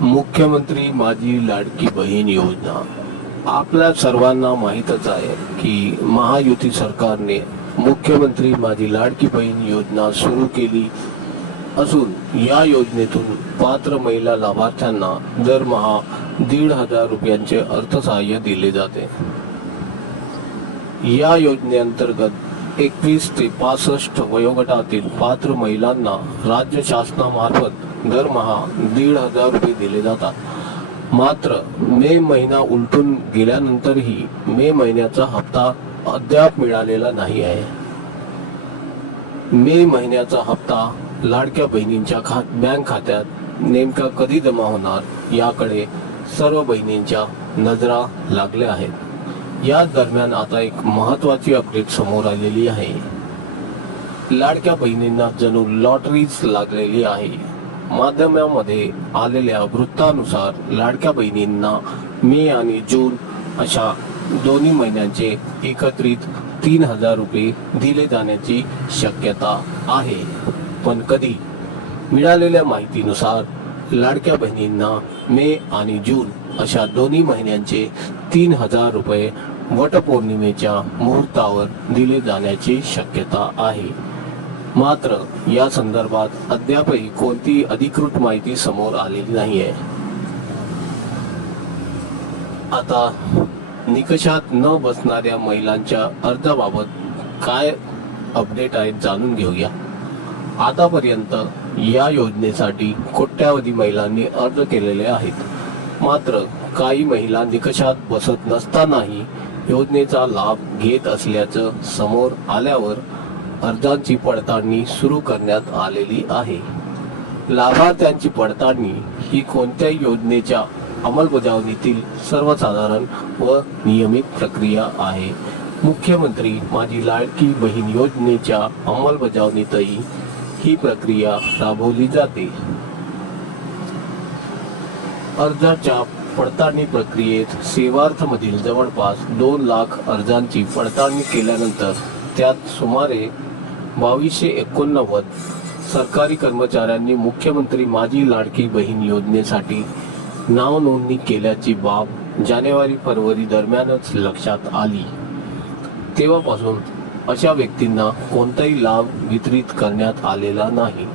मुख्यमंत्री माझी लाडकी बहीण योजना. आपल्या सर्वांना माहीतच आहे की महायुती सरकारने मुख्यमंत्री माझी लाडकी बहीण योजना सुरू केली असून या योजनेतून पात्र महिला लाभार्थ्यांना दरमहा दीड हजार रुपयांचे अर्थसहाय्य दिले जाते. या योजनेअंतर्गत एकवीस ते पासष्ट वयोगटातील पात्र महिलांना राज्य शासनामार्फत दरमहा दीड हजार रुपये दिले जातात. मात्र मे महिना उलटून गेल्यानंतरही मे महिन्याचा हप्ता अद्याप मिळालेला नाही आहे. मे महिन्याचा हप्ता लाडक्या बहिणींच्या खात बँक खात्यात नेमका कधी जमा होणार याकडे सर्व बहिणींच्या नजरा लागल्या आहेत. या दरम्यान आता एक महत्वाची अपडेट समोर आलेली आहे. लाडक्या बहिणींना जणू लॉटरीच लागलेली आहे. माध्यमामध्ये आलेल्या वृत्तानुसार लाडक्या बहिणींना मे आणि जून अशा दोन्ही महिन्यांचे एकत्रित तीन हजार रुपये दिले जाण्याची शक्यता आहे. पण कधी? मिळालेल्या माहितीनुसार लाडक्या बहिणींना मे आणि जून अशा दोन्ही महिन्यांचे तीन हजार रुपये वटपौर्णिमेच्या मुहूर्तावर दिले जाण्याची शक्यता आहे. मात्र या संदर्भात अद्यापही कोणतीही अधिकृत माहिती समोर आलेली नाहीये. आता निकषात न बसणाऱ्या महिलांच्या अर्जाबाबत काय अपडेट आहेत जाणून घेऊया. आतापर्यंत या योजनेसाठी कोट्यावधी महिलांनी अर्ज केलेले आहेत. मात्र काही महिला निकषात बसत नसतानाही योजनेचा लाभ घेत असल्याचं समोर आल्यावर अर्जांची पडताळणी सुरू करण्यात आलेली आहे. लाभार्थ्यांची पडताळणी ही कोणत्याही योजनेच्या अंमलबजावणीतील सर्वसाधारण व नियमित प्रक्रिया आहे. मुख्यमंत्री माझी लाडकी बहीण योजनेच्या अंमलबजावणीतही ही प्रक्रिया राबवली जाते. अर्जाच्या पडताळणी प्रक्रियेत सेवार्थमधील जवळपास दोन लाख अर्जांची पडताळणी केल्यानंतर त्यात सुमारे बावीसशे एकोणनव्वद सरकारी कर्मचाऱ्यांनी मुख्यमंत्री माझी लाडकी बहीण योजनेसाठी नाव नोंदणी केल्याची बाब जानेवारी फरवरी दरम्यानच लक्षात आली. तेव्हापासून अशा व्यक्तींना कोणताही लाभ वितरित करण्यात आलेला नाही.